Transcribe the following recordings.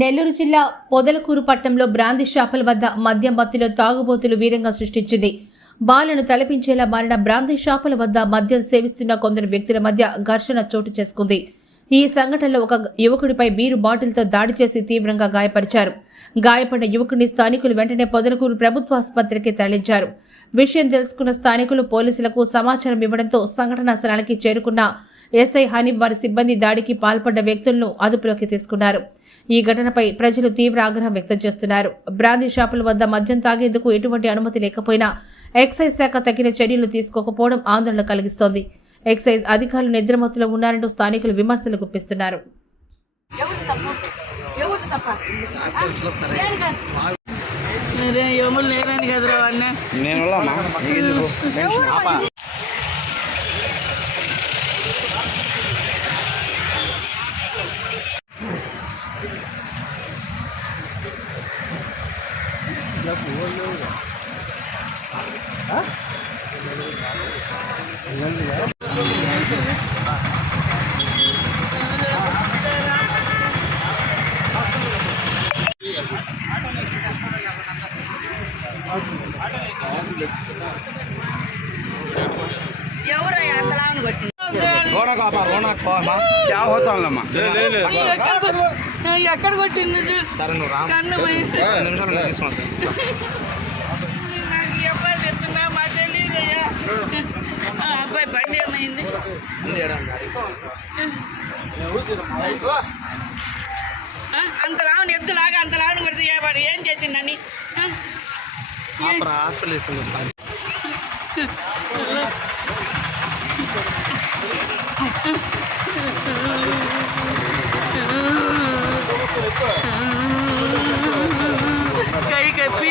నెల్లూరు జిల్లా పొదలకూరు పట్టణంలో బ్రాందీ షాపుల వద్ద మద్యం మత్తులో తాగుబోతులు వీరంగా సృష్టించింది. బాలను తలపించేలా మారిన బ్రాందీ షాపుల వద్ద మద్యం సేవిస్తున్న కొందరు వ్యక్తుల మధ్య ఘర్షణ చోటు చేసుకుంది. ఈ సంఘటనలో ఒక యువకుడిపై బీరు బాటిల్తో దాడి చేసి తీవ్రంగా గాయపరిచారు. గాయపడిన యువకుడిని స్థానికులు వెంటనే పొదలకూరు ప్రభుత్వ ఆసుపత్రికి తరలించారు. విషయం తెలుసుకున్న స్థానికులు పోలీసులకు సమాచారం ఇవ్వడంతో సంఘటనా స్థలానికి చేరుకున్న ఎస్ఐ హనీఫ్ వారి సిబ్బంది దాడికి పాల్పడ్డ వ్యక్తులను అదుపులోకి తీసుకున్నారు. ఈ ఘటనపై ప్రజలు తీవ్ర ఆగ్రహం వ్యక్తం చేస్తున్నారు. బ్రాందీ షాపుల వద్ద మద్యం తాగేందుకు ఎటువంటి అనుమతి లేకపోయినా ఎక్సైజ్ శాఖ తగిన చర్యలు తీసుకోకపోవడం ఆందోళన కలిగిస్తోంది. ఎక్సైజ్ అధికారులు నిద్రమత్తులో ఉన్నారంటూ స్థానికులు విమర్శలు గుప్పిస్తున్నారు. ఎవరు లేరని కదరా రోనా కాపా రోనా కోమా క్యా హోతాంలమ్మా ఎక్కడ కొ- ఎక్కడ కొట్టింది. సరే నువ్వు రా. కన్ను పోయింది నిమిషాలు నేను తీసుకున్నా సార్. నాకు అబ్బాయి చెప్తున్నా మా తెలియదయ్యా అబ్బాయి బండి ఏమైంది అంత లావుని ఎద్దులాగా అంత లావుని కొడితే ఏ వాడు ఏం చేసిండని? ఆపరా హాస్పిటల్ తీసుకుని వస్తాను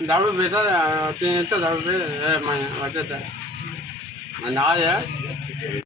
दारू बेचा तीन सौ दारू मैं बचे थे नाज है